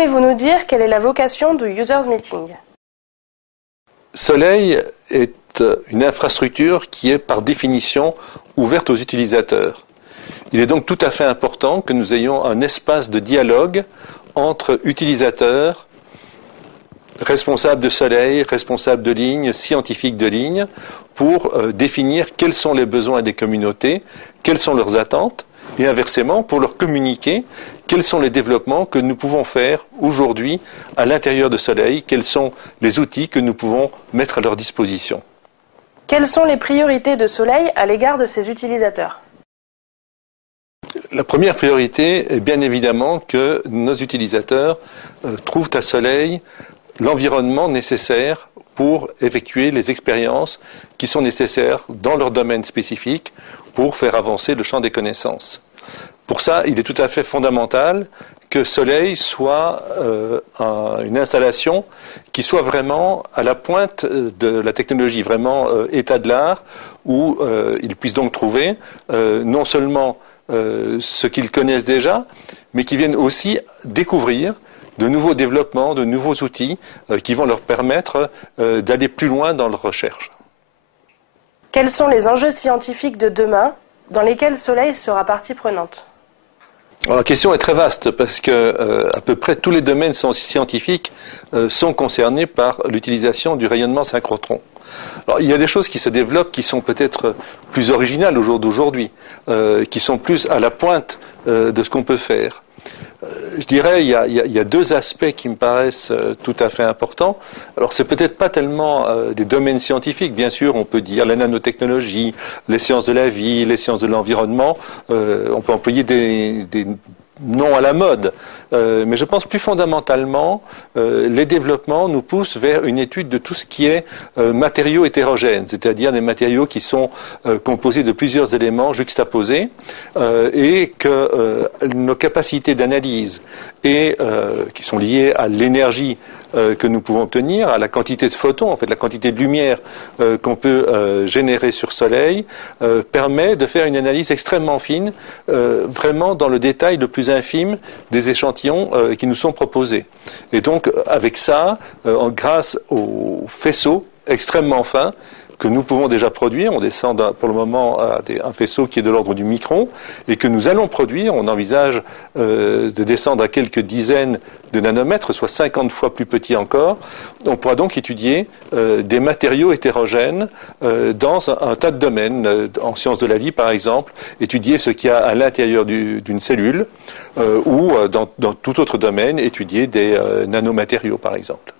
Pouvez-vous nous dire quelle est la vocation du Users Meeting? Soleil est une infrastructure qui est par définition ouverte aux utilisateurs. Il est donc tout à fait important que nous ayons un espace de dialogue entre utilisateurs, responsables de Soleil, responsables de ligne, scientifiques de ligne, pour définir quels sont les besoins des communautés, quelles sont leurs attentes, et inversement, pour leur communiquer quels sont les développements que nous pouvons faire aujourd'hui à l'intérieur de Soleil, quels sont les outils que nous pouvons mettre à leur disposition. Quelles sont les priorités de Soleil à l'égard de ses utilisateurs? La première priorité est bien évidemment que nos utilisateurs trouvent à Soleil l'environnement nécessaire pour effectuer les expériences qui sont nécessaires dans leur domaine spécifique pour faire avancer le champ des connaissances. Pour ça, il est tout à fait fondamental que Soleil soit une installation qui soit vraiment à la pointe de la technologie, vraiment état de l'art, où ils puissent donc trouver non seulement ce qu'ils connaissent déjà, mais qui viennent aussi découvrir de nouveaux développements, de nouveaux outils qui vont leur permettre d'aller plus loin dans leur recherche. Quels sont les enjeux scientifiques de demain dans lesquels Soleil sera partie prenante? Alors, la question est très vaste parce que à peu près tous les domaines scientifiques sont concernés par l'utilisation du rayonnement synchrotron. Alors, il y a des choses qui se développent qui sont peut-être plus originales au jour d'aujourd'hui, qui sont plus à la pointe de ce qu'on peut faire. Je dirais il y a deux aspects qui me paraissent tout à fait importants. Alors c'est peut-être pas tellement des domaines scientifiques, bien sûr, on peut dire la nanotechnologie, les sciences de la vie, les sciences de l'environnement, on peut employer des noms à la mode, mais je pense plus fondamentalement les développements nous poussent vers une étude de tout ce qui est matériaux hétérogènes, c'est-à-dire des matériaux qui sont composés de plusieurs éléments juxtaposés et que nos capacités d'analyse et qui sont liées à l'énergie que nous pouvons obtenir, à la quantité de photons, en fait la quantité de lumière qu'on peut générer sur Soleil, permet de faire une analyse extrêmement fine, vraiment dans le détail le plus infime des échantillons qui nous sont proposés. Et donc avec ça, grâce aux faisceaux extrêmement fins que nous pouvons déjà produire, on descend pour le moment à un faisceau qui est de l'ordre du micron, et que nous allons produire, on envisage de descendre à quelques dizaines de nanomètres, soit 50 fois plus petit encore. On pourra donc étudier des matériaux hétérogènes dans un tas de domaines, en sciences de la vie par exemple, étudier ce qu'il y a à l'intérieur d'une cellule, ou dans tout autre domaine, étudier des nanomatériaux par exemple.